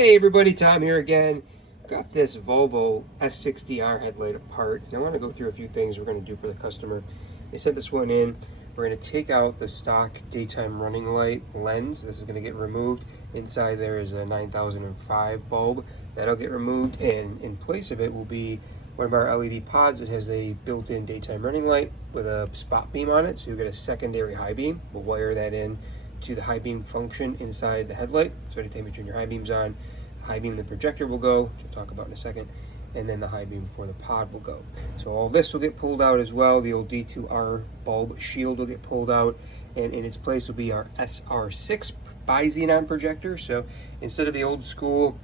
Hey everybody, Tom here again. Got this Volvo S60R headlight apart, and I want to go through a few things we're going to do for the customer. They sent this one in. We're going to take out the stock daytime running light lens. This is going to get removed. Inside there is a 9005 bulb. That'll get removed, and in place of it will be one of our LED pods that has a built-in daytime running light with a spot beam on it, so you'll get a secondary high beam. We'll wire that in to the high beam function inside the headlight. So anytime you turn your high beams on, high beam the projector will go, which we'll talk about in a second, and then the high beam for the pod will go. So all this will get pulled out as well. The old D2R bulb shield will get pulled out, and in its place will be our SR6 bi-xenon projector. So instead of the old school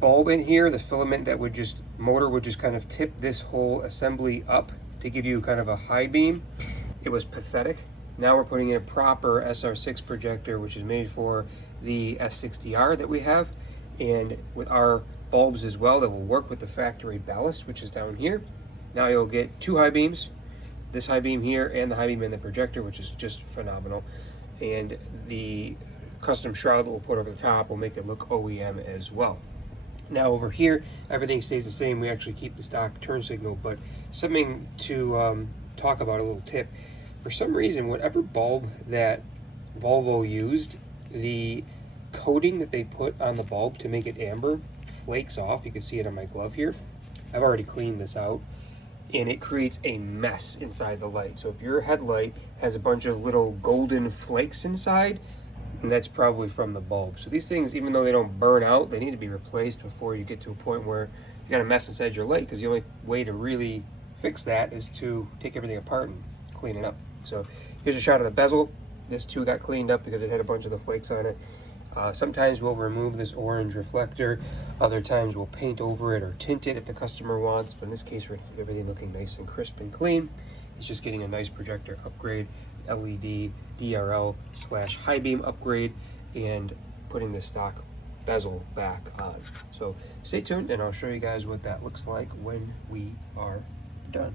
bulb in here, the filament that would just, motor would just kind of tip this whole assembly up to give you kind of a high beam. It was pathetic. Now we're putting in a proper SR6 projector, which is made for the S60R that we have, and with our bulbs as well that will work with the factory ballast, which is down here. Now you'll get two high beams, this high beam here and the high beam in the projector, which is just phenomenal. And the custom shroud that we'll put over the top will make it look OEM as well. Now over here, everything stays the same. We actually keep the stock turn signal, but something to talk about, a little tip. For some reason, whatever bulb that Volvo used, the coating that they put on the bulb to make it amber flakes off. You can see it on my glove here. I've already cleaned this out, and it creates a mess inside the light. So if your headlight has a bunch of little golden flakes inside, that's probably from the bulb. So these things, even though they don't burn out, they need to be replaced before you get to a point where you got a mess inside your light, because the only way to really fix that is to take everything apart and clean it up. So here's a shot of the bezel. This too got cleaned up because it had a bunch of the flakes on it. Sometimes we'll remove this orange reflector. Other times we'll paint over it or tint it if the customer wants. But in this case, we're going to keep everything looking nice and crisp and clean. It's just getting a nice projector upgrade, LED, DRL / high beam upgrade, and putting the stock bezel back on. So stay tuned and I'll show you guys what that looks like when we are done.